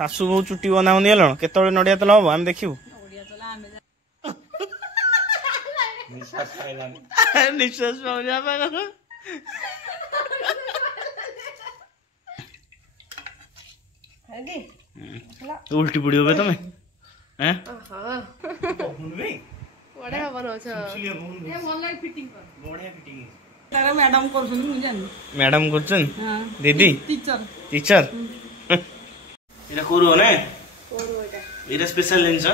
शाशु बहुत चुटी बना गल केत नड़िया तेल हम आम देखू निश्वास उल्टी पड़ो तुम मैडम कर दीदी टीचर इरा करू ना इरा स्पेशल जिनस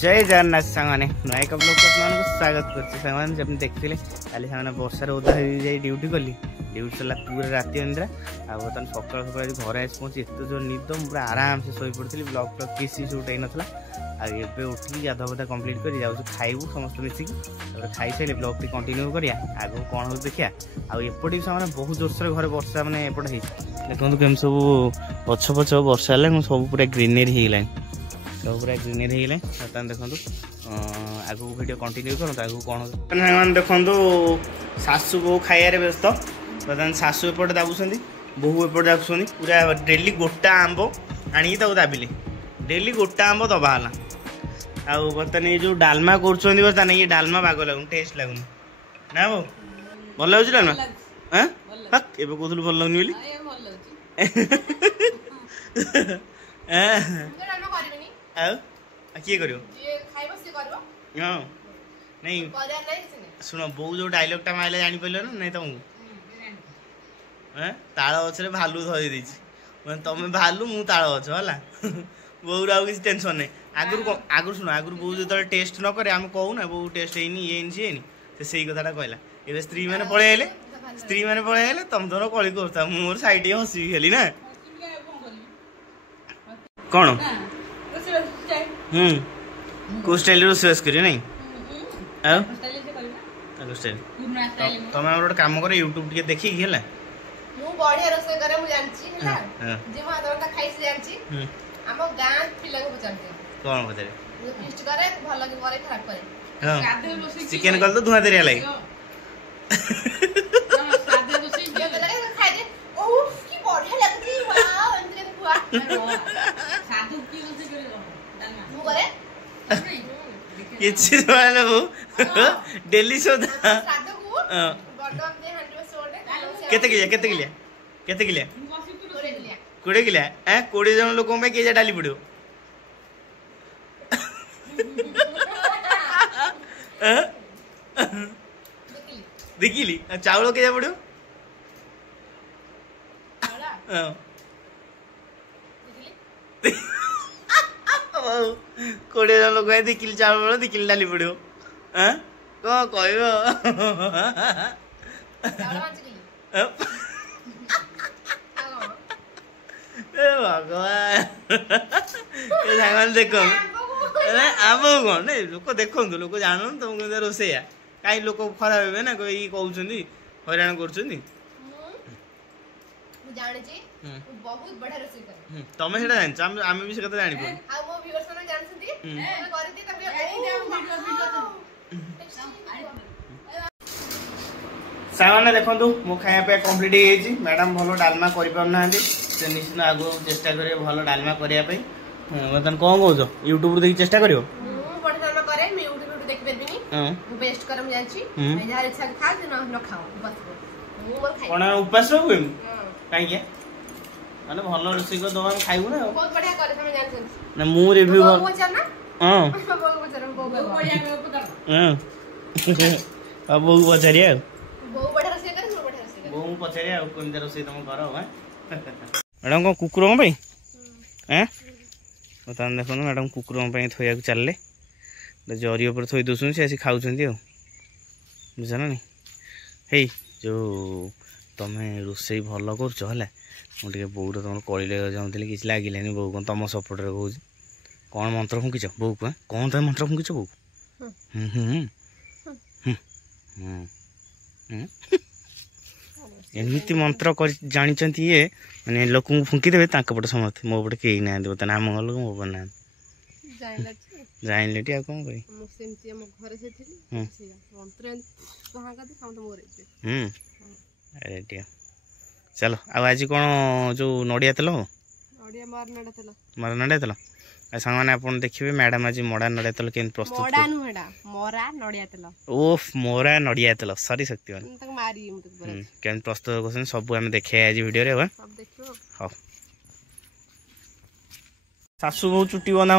जय जगन्नाथ सांगने नायक ब्लॉग को स्वागत कर देखते काली वर्षार ओदा ड्यूटी कली ड्यूटी सरला पूरा राति अंधेरा बर्तमान सकाल सकाल घर आस पहुँची एत जो निद पूरा आराम से शोई पड़ी ब्लॉग फ्लॉग किसी शूट हो नाला आगे उठिक गाधा बधा कम्प्लीट कर जाऊँ खाइबू समस्त मिसिक खाई सारे ब्लॉग टी कंटिन्यू करिया आगे कौन हो देखिया आउटे भी बहुत जोरसोर घर वर्षा मैंने एपट देखो केम सब गछ पछ वर्षा है सब पूरा ग्रीनरी हो सब पूरा ग्रीनरी हो बर्तमान देखो आगू वीडियो कंटिन्यू करूँ आगू कौन देखो शाशु बो खाइबार व्यस्त बर्तमान शाशु एपटे दाबुंट बोहू एपटे दाबुं पूरा डेली गोटा आंब आनी दाबिले डेली गोटा आंब दबाला आउ बर्तमान ये जो डालमा कर बर्तमान ये डालमा बाग लगुन टेस्ट लगुन ना बो भल लगे डालमा हाँ एवं कहूँ भल लगुनि किए कर हाँ नहीं शुण बो जो डायलॉगटा मारे जापर ना नहीं तुमको ताल गचरे भालू धरी देती तुम भालू मु ताल गच है बोर आउ किसी टेंशन नहीं आगुरी शुण आगुरी बो जो टेस्ट न करे आम कहू ना बो टेस्ट ये सी से कथा कहला ए स्त्री मैंने पलैले तुम दोनों कली कर मोर साइड हसी खेली ना कौन को स्टाइल रोषेस कर नहीं तुम गोटे कम कर यूट्यूब टे देखिए है बढ़िया रोसे करे मु जानची है जे मा दरटा खाइसी जानची हम गां पिला को पचारते कोन पचारे वो टेस्ट करे भलो के करे खराब करे सादे रोसे चिकन कल तो धुआ देरिया लागे सादे रोसे ये लगे खाइ दे ओ की बढ़िया लगती वाओ अंदर के बुआ सादू की रोसे करे डालमा मु करे ये चीज वाला वो डेली सोदा सादू को बडम दे 100 सोडे केते किलिया 20 किलिया 20 जन लोक किए डाली पड़ो देखिली चाउल के पड़ो 20 जन लोक 2 किलो चाउल 2 किलो डाली पड़ो कौन भगवान सामान देख आम कौन नहीं लोक देखु लोक जान तुम रोसैया कहीं लोक खराब हे ना कोई कहते हैरान कर तमें जान आम भी से जान सामान देखो मो खाया कम्प्लीट हो मैडम भल डालमा करना निश्चित आगु चेष्टा करेंगे भल डालमा करने बर्तमान कौन कौच यूट्यूब देख चेष्टा कर उपास कहीं मैंने भल रोषे कर दबा खाइबू ना मु रिव्यू बो पचारिया बो पचारिया कमी रोषे तुम कर मैडम कौन कुकुर बर्तमान देखो मैडम कुकुर थोड़ा चलले जरी उपर थोई दौन सी खाऊँ बुझ ना नहीं हे जो तुम्हें रोसे भल कर मुझे बोर तुम कल चाहूँगी किसी लगे बो कौन तुम सपोर्ट कहूँ कौन मंत्र फुंकिच बो को कौन तुम मंत्र फुंकिच बो एमती मंत्र जानी ये मैंने लोक फुंकीदेवे पटे समस्ते मो पटे कहीं ना बर्तमान आम घर लोग मो पर ना जानले आ कौन अरे चलो आज कौन जो नड़िया तेल मरा नड़िया तेल सांग आप देखिए मैडम आज मड़ा नड़िया तेल के प्रस्तुत ओफ मोरा नड़िया तेल सरी शक्ति के प्रस्तुत कर सब आम देखे आज वीडियो रे हाँ सासू बहु चुटी बना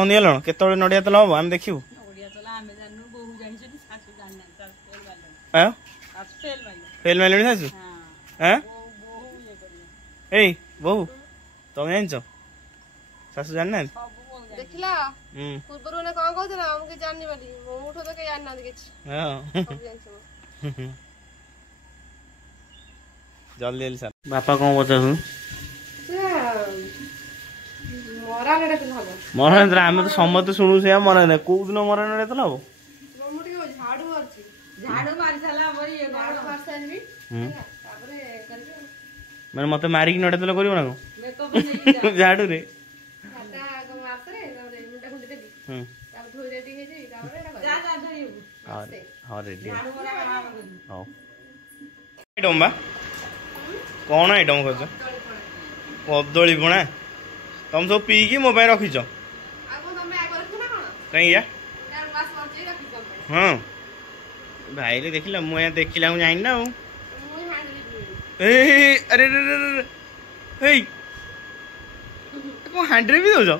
केत नड़िया तेल हम आम देखू फेल मारे सासू ए बहु तुम जान सासू जान देखला पूर्व ने कौन कहतला हमके जाननी वाली मोठो तो के जानना किछ हां जल्दी जल्दी सर बापा कौन बोलता हूं मरा नडे तो हबो मरा नडे हम तो सम्मत सुनु से मरा ने को दिन मरा नडे तो हबो मोटी को झाड़ू मारची झाड़ू मारी साला बरी झाड़ू मार सालबी तापरे करबे माने मते मारी की नडे तो करियो ना मेकअप नहीं झाड़ू रे कौन आइटम कर कदली बुणा तुम सब पी कि मो रखीच कहीं हाँ भाई रे देखला मुझे देखला मुझे जाइन ना अरे कौन हांड्रे भी दो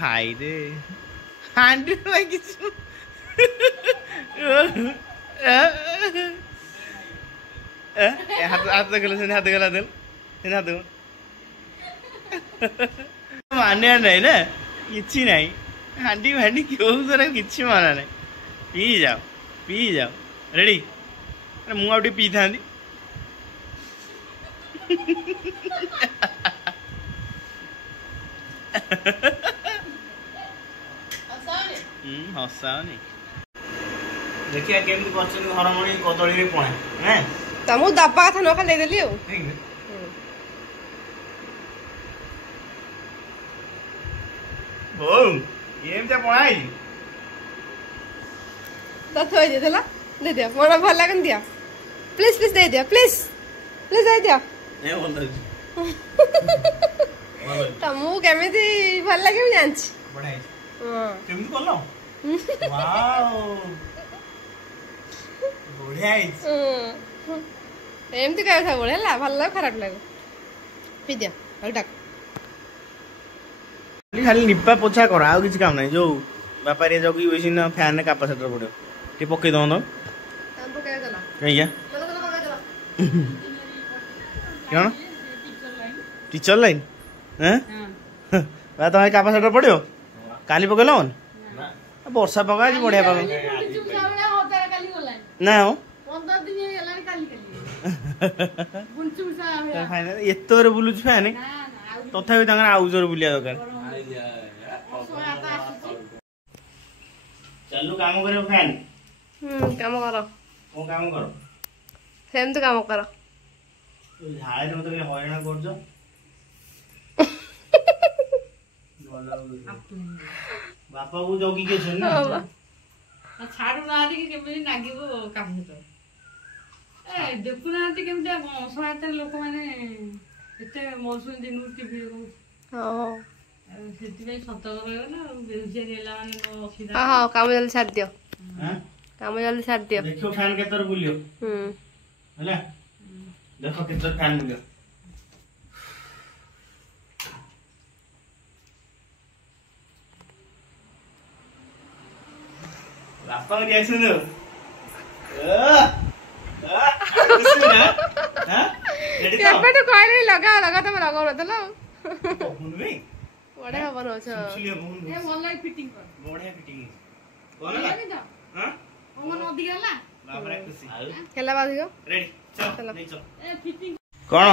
भाई रे हांड्रे भाई किसी हाथ गला हाथ गला दिल हाथ माने नहीं ना किसी नहीं हांडी भांडी क्यों सर किसी माना नहीं पी जाओ रेडी अरे मु आउट पी था हसाओनी देखिए केमती करछन घर मणी कदली रे पणा हैं तमु दबा था न खाले देली हो ओ एमते पणाई तो थोई दे देला दे दिया मोरा भल लागन दिया प्लीज प्लीज दे दिया प्लीज प्लीज दे दिया ए बोल तमु केमिति भल लागे मी जानछि बढ़ाई हां केमिति करलो वाओ बढ़िया एमती कह था बोले ला भल लाग खराब लाग पी दिया और डाक खाली निपा पोछा कर आ किछ काम नहीं जो बापा रे जगी वैसी ना फैन ने कैपेसिटर पड़ो के पके दो न हम पके देला कहिया चलो चलो पके देला क्या टीचर लाइन हैं बा तो कैपेसिटर पड़ो काली पकेलो वर्षा पका आज बढ़िया पका ना हो 15 दिन हेलानी काली बुनचुसा फाइनल एतोर बुलुछ फैन तथापि तांगर आउजर बुलिया दरकार चलू काम करो फैन काम करो को काम करो सेम तो काम करो तो झाड़े मत के हयना करजो बापा को जोगी के सुन ना छाड़ू ना कि केमि नागिबो काम तो ए देखु ना केमि समाज लोक माने एते मौसम दिन टीवी हां सेति में सतर्क रहयो ना बेहुसिया गेला माने अखिदा हां काम जल्दी छाड़ दियो हां काम जल्दी छाड़ दियो देखो फैन केतर बुलियो हला देखो केतर फैन बुलियो बापा रिएक्शन दो केबे तो कहले लगा लगा तो लगा रहतला मुन में बड़े हवन हो छ ए ऑनलाइन फिटिंग कर बढ़िया फिटिंग कोन ला हां ओमन अधिक हला बाप रे खुशी केला बादियो रेडी चल नहीं चल ए फिटिंग कोन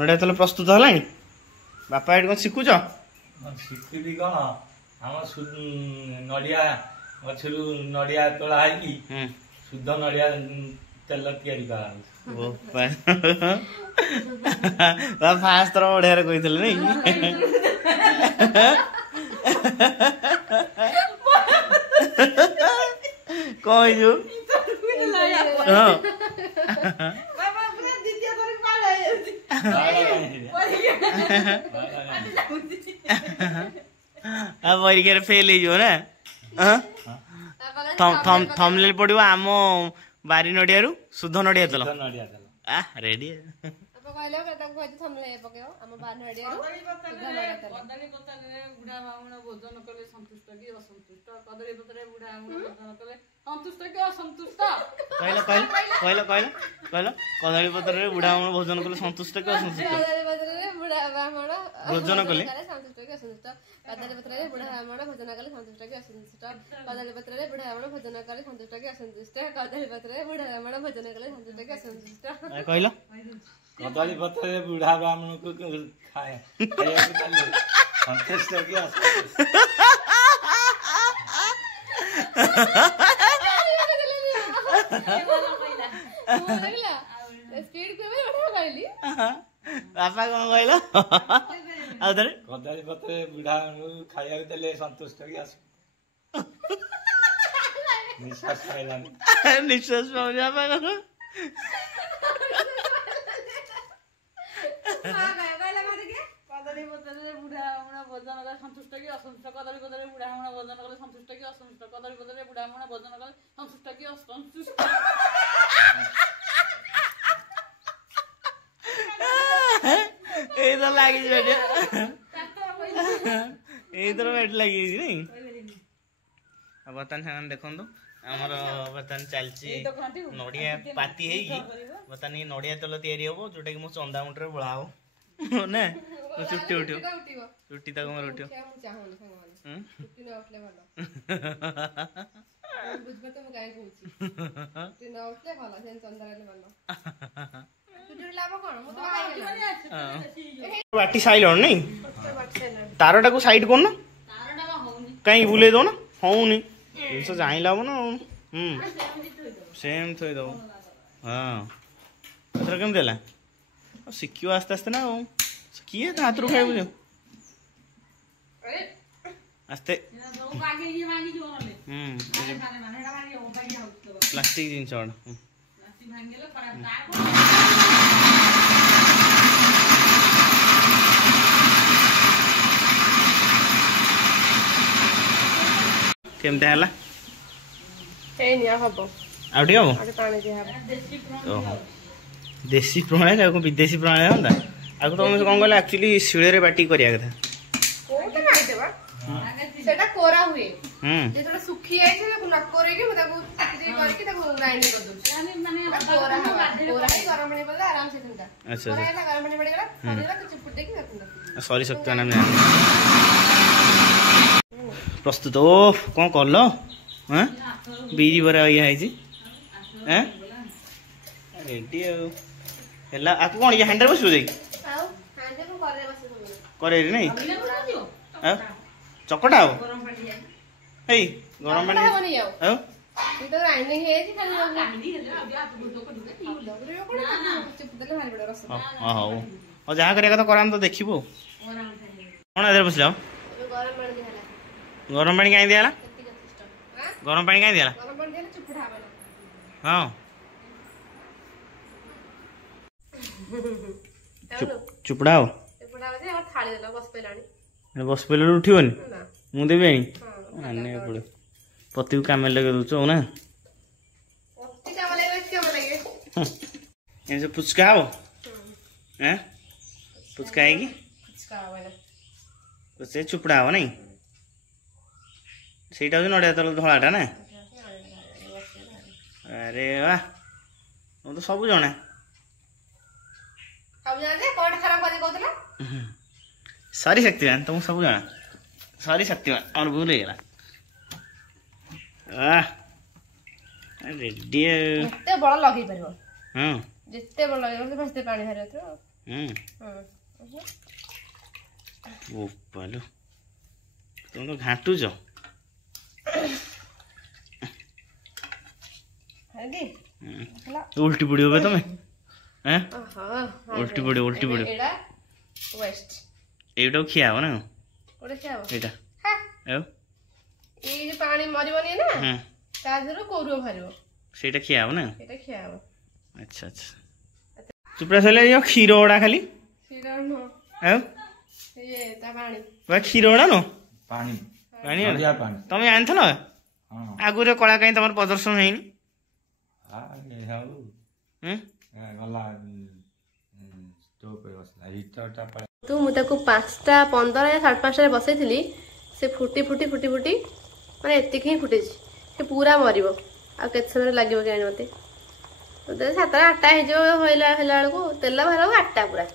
नडे तले प्रस्तुत हलानी बापा एट कोन सिखु छ सिखुली कोन हम नडिया गछरु नडिया तोला आइकी शुद्ध नडिया तेल तयारी करा ओ बा फास्ट रो बढ़िया रे कहितले नै कोइ जो हां बाबा पूरा द्वितीय तोरी पाले परीक्षा फेल हो थंबनेल पड़ो आम बारी नड़िया शुद्ध नड़िया तेल नड़िया तेल रेडी କହିଲେ ତାକୁ କହିଛି ଥମ୍ବନେଲ ପକେଇବ ଆମ ବାନଡିଆରୁ କଦଳୀ ପତ୍ରରେ ବୁଢା ବ୍ରାହ୍ମଣ ଭୋଜନ କଲେ ସନ୍ତୁଷ୍ଟ କି ଅସନ୍ତୁଷ୍ଟ କଦଳୀ ପତ୍ରରେ ବୁଢା ବ୍ରାହ୍ମଣ ଭୋଜନ କଲେ ସନ୍ତୁଷ୍ଟ କି ଅସନ୍ତୁଷ୍ଟ କହିଲ କଦଳୀ ପତ୍ରରେ ବୁଢା ବ୍ରାହ୍ମଣ ଭୋଜନ କଲେ ସନ୍ତୁଷ୍ଟ କି ଅସନ୍ତୁଷ୍ଟ କଦଳୀ ପତ୍ରରେ ବୁଢା ବ୍ରାହ୍ମଣ ଭୋଜନ କଲେ ସନ୍ତୁଷ୍ଟ କି ଅସନ୍ତୁଷ୍ଟ କଦଳୀ ପତ୍ରରେ ବୁଢା ବ୍ରାହ୍ମଣ ଭୋଜନ କଲେ ସନ୍ତୁଷ୍ଟ କି ଅସନ୍ତୁଷ୍ଟ କଦଳୀ ପତ୍ରରେ ବୁଢା ବ୍ରାହ୍ମଣ ଭୋଜନ କଲେ ସନ୍ତୁଷ୍ଟ କି ଅସନ୍ତୁଷ୍ଟ କଦଳୀ ପତ୍ରରେ ବୁଢା ବ୍ରାହ୍ମଣ ଭୋଜନ କଲେ ସନ୍ତୁଷ୍ଟ କି ଅସନ୍ତୁଷ୍ଟ କହିଲ କଦଳୀ ପତ୍ରରେ ବୁଢା ବ୍ରାହ୍ମଣକୁ ଖାଇବାକୁ ଦେଲେ ସନ୍ତୁଷ୍ଟ କି ଅସନ୍ତୁଷ୍ଟ ବାପା କଣ କହିଲ ଆଉ ଥରେ କଦଳୀ ପତ୍ରରେ ବୁଢା ବ୍ରାହ୍ମଣକୁ ଖାଇବାକୁ ଦେଲେ ସନ୍ତୁଷ୍ଟ କି ନିଶ୍ୱାସ ପାଇଲାନି ନିଶ୍ୱାସ ପାଉନି ବାପା କଣ କଦଳୀ ପତ୍ରରେ ବୁଢା ବ୍ରାହ୍ମଣ ଭୋଜନ କଲେ ସନ୍ତୁଷ୍ଟ କି ଅସନ୍ତୁଷ୍ଟ କଦଳୀ ପତ୍ରରେ ବୁଢା ବ୍ରାହ୍ମଣ ଭୋଜନ କଲେ ସନ୍ତୁଷ୍ଟ କି ଅସନ୍ତୁଷ୍ଟ କଦଳୀ ପତ୍ରରେ ବୁଢା ବ୍ରାହ୍ମଣ ଭୋଜନ କଲେ ସନ୍ତୁଷ୍ଟ କି ଅସନ୍ତୁଷ୍ଟ ଏଇଥର ଲାଗିଛି ଏଇଥର ବେଟ ଲାଗିଯାଇଛି ନାଇଁ ବର୍ତ୍ତମାନ ସେମାନେ ଦେଖନ୍ତୁ ଆମର ବର୍ତ୍ତମାନ ଚାଲିଛି ନଡିଆ ପାତି ହେଇକି ବର୍ତ୍ତମାନ ଏଇ ନଡିଆ ତେଲ ତିଆରି ହବ ଯୋଉଟା କି ମୋ ଚନ୍ଦା ମୁଣ୍ଡରେ ବୋଳା ହବ ନା ଚୁଟି ଉଠିବ ଚୁଟି ତାକୁ ମୋର ଉଠିବ ବାଟି ସାଇଲଣ ନାଇଁ ତାରଟାକୁ ସାଇଡ କରୁନ କାହିଁକି ବୁଲେଇ ଦଉନ ହଉନି ଜିନିଷ ଜାଣିଲା ହବ ନା ସେମ୍ ଥୋଇଦବ ହଁ ଏଥର କେମିତି ହେଲା ଶିଖିବ ଆସ୍ତେ ଆସ୍ତେ ନା ଆଉ କିଏ ତା ହାତରୁ ଖାଇବୁ ଯେ ଆସ୍ତେ ପ୍ଲାଷ୍ଟିକ ଜିନିଷ କେମିତି ହେଲା ହବ ଆଉ ଟିକେ ହବ ପାଣି ଦିଆହବ ଓହୋ ଦେଶୀ ପ୍ରଣାଳୀ ଆଉ ବିଦେଶୀ ପ୍ରଣାଳୀ ହନ୍ତା ଆକୁ ତମେ କଣ କହିଲ ଆକ୍ଚୁଆଲି ଶିଳରେ ବାଟି କରିବା କଥା ସେଟା କୋରା ହୁଏ ଯେତେବେଳେ ଶୁଖି ଯାଇଛି ତାକୁ ନ କୋରେଇକି ମୁଁ ତାକୁ କରିକି ତାକୁ ଗ୍ରାଇଣ୍ଡ କରିଦଉଛି ମାନେ କୋରା ଗରମ ପାଣି ପଡିଲେ ଆରାମସେ ଥଣ୍ଡା ଆଚ୍ଛା ଗରମ ପାଣି ପଡିଗଲା ସରିଗଲା କିଛି ଫୁଟ ଦେଇକି ସରି ଶକ୍ତି ପ୍ରସ୍ତୁତ ଓ କଣ କଲ ବିରି ବରା ଇଏ ହେଇଛି ରେଡି ଆଉ ହେଲା ଆକୁ କଣ ଇଏ ହାଣ୍ଡରେ ବସିବ ଯାଇକି କରେଇରେ ନାଇଁ ଚକଟା ହବ ଏଇ ଗରମ ପାଣି ଆଉ ହଉ ହଉ ଯାହା କରିବା କଥା କରାମ ତ ଦେଖିବୁ କଣ ଏଥିରେ ବସିଲ ଗରମ ପାଣି କାହିଁ ଦିଆହେଲା ଗରମ ପାଣି କାହିଁ ଦିଆହେଲା ହଁ ଚୁପଡ଼ା ହବ ବସି ପଇଲାରୁ ଉଠିବନି ମୁଁ ଦେବି ଆଣି ଆଣିବାକୁ ପଡ଼ିବ ପତିକୁ କାମରେ ଲଗେଇ ଦେଉଛୁ ଆଉ ନା ଏମିତି ପୁଚକା ହବ ପୁଚକା ହେଇକି ସେ ଚୁପଡ଼ା ହବ ନାଇଁ ସେଇଟା ହଉଛି ନଡ଼ିଆ ତେଲ ଧଳାଟା ନା ଆରେ ବା ମୁଁ ତ ସବୁ ଜଣା ସରି ଶକ୍ତିମାନ ତମକୁ ସବୁ ଜଣା ସରି ଶକ୍ତିମାନ ଆମର ଭୁଲ ହେଇଗଲା ରେଡି ଯେତେ ବଳ ଲଗେଇ ପାରିବ ହଁ ଯେତେ ବଳ ଲଗେଇ ପାରିବ ସେତେ ପାଣି ବାହାରିବ ବୋପାଲୋ ତମେ ତ ଘାଣ୍ଟୁଛ उल्टी पड़ी हो तुम्हें उल्टी पड़ी एटा खिया हो ना एटा এই যে পানি মরিবনি না তা ধরো কোরো ভারিব সেটা খিয়া हो ना এটা খিয়াব अच्छा अच्छा चुपड़ा सले यो खीर ओडा खाली खीर न ଆଉ କ୍ଷୀର ଗୁଡ଼ା ନ ପାଣି ପାଣି ନଡ଼ିଆ ପାଣି ତମେ ଜାଣିଥିଲ ହଁ ଆଗରୁ କଳା କାହିଁ ତମର ପ୍ରଦର୍ଶନ ହେଇନି ଗଲା ଷ୍ଟୋଭରେ ବସିଲା ହିଟରଟା ପଳେଇ ତୁ ମୁଁ ତାକୁ 5:15 या 5:30 ବସେଇଥିଲି ସେ ଫୁଟି ମାନେ ଏତିକି ହିଁ ଫୁଟିଛି ସେ ପୁରା ମରିବ ଆଉ କେତେ ସମୟ ଲାଗିବ କେଜାଣି ମତେ 7-8ଟା ହେଇଯିବ ହେଲା ବେଳକୁ ତେଲ ବାହାରିବ 8ଟା ପୁରା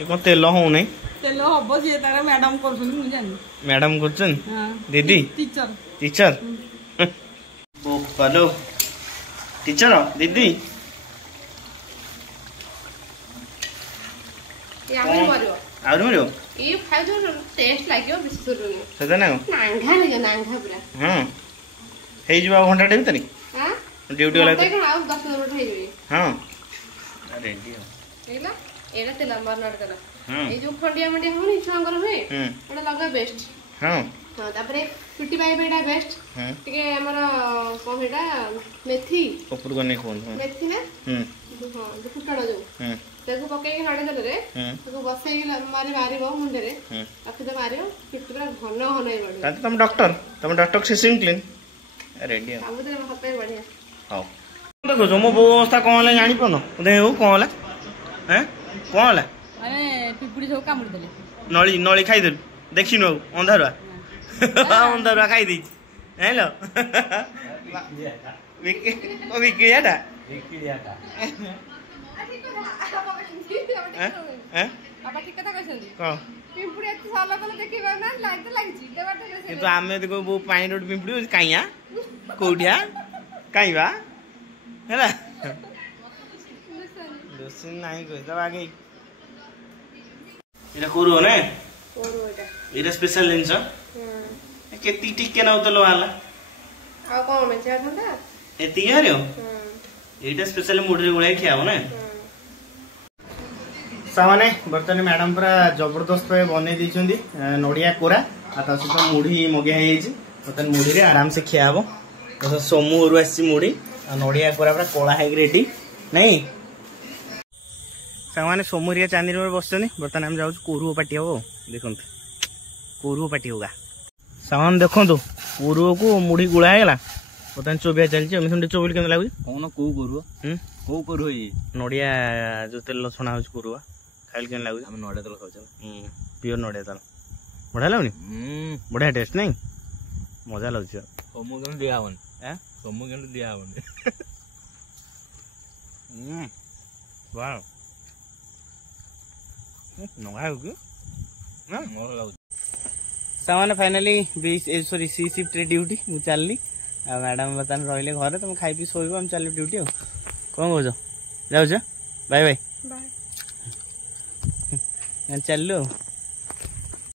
ଏ କଣ ତେଲ ହଉନି ତେଲ ହବ ସିଏ ତାର ମ୍ୟାଡାମ କରୁଛନ୍ତି ମୁଁ ଜାଣିନି ମ୍ୟାଡାମ କରୁଛନ୍ତି ଦିଦି टीचर बोलो टीचर दीदी आहुरी मरियो आहुरी मरियो ए खाइ जो टेस्ट लागियो बिस्कुट सदा ना नांघा लागियो नांघा पूरा हां हेइ जबा घंटा टे भीतर हां ड्यूटी वाला तो आउ 10 मिनिट हेइ जबी हां रेडी हो एला एला ते लंबा नट कला ए जो खंडिया मंडिया होनी छांगर हुए एटा लगा बेस्ट हां हां तापरे छुट्टी पाई बेटा बेस्ट टिके हमर कोन हेटा मेथी ऊपर गने कोन मेथी ना हां जो फुटड़ा जो तेको पके के नडे दले रे तेको बसे के मारी गो मुंडे रे ताके तो मारियो पिट पूरा घन घन ही बडे ताते तुम डॉक्टर से सिंग क्लीन रेडी हो सब तो हपे बढ़िया हां देखो जो मो व्यवस्था कोन ले जानि पनो दे हो कोन ला हैं कोन ला अरे पिपुड़ी सब कामुड़ देले नळी खाइ देल देखिनो अंधारुआ अंधारुआ खाइ दी हेलो विकियाटा बाबा ठीक कथा कहछन हां पिंपुड़ी एत साला कोन देखिबा ना लाइट लागिछि देबाटे से किंतु आमे देखो वो पानी रोड पिंपुड़ी काइया कोडिया काइबा हैला दोसन नाही कहि तब आगे इरा कोरो ने कोरो एटा इरा स्पेशल जिंस केती टिके ना उतलो वाला आ कोन में जा ठंडा एती हरियो एटा स्पेशल मुडरे गुळे खियाओ ना सामाने बर्तन मैडम पूरा जबरदस्त भाई बने दी नड़िया कोरा सहित मुढ़ी मगे बर्तन मुढ़ी रे आराम से खिया हम तो सोमू रू आसी मुढ़ी नड़िया कोरा पूरा कला है रेडी नहीं सामाने सोमुरिया चांदी में बस बर्तमान आम जाऊँ कोरुओ पार्टी हम देखो कोरुओ पार्टी होगा सामान देखो कोरुओ को मुढ़ी गुड़ा है बर्तमान चोबिया चलती चोबिल के लगुच कौन कौ करू नड़िया जो तेल छणा हो कोरुआ खाइल के लगुच हम नड़िया तेल खाऊ प्योर नड़िया तेल बढ़िया लगुनि बढ़िया टेस्ट नहीं मजा लगुच सोमू के दिया हवन सोमू के दिया हवन वाह नगा हो कि सामाने फाइनली सॉरी सी शिफ्ट रे ड्यूटी मु चलली आ मैडम बर्तमान रहिले घरे तुम खाई पी सोइबो हम चल ड्यूटी हो कौन कहछ जाऊ बाय बाय बाय चल लो।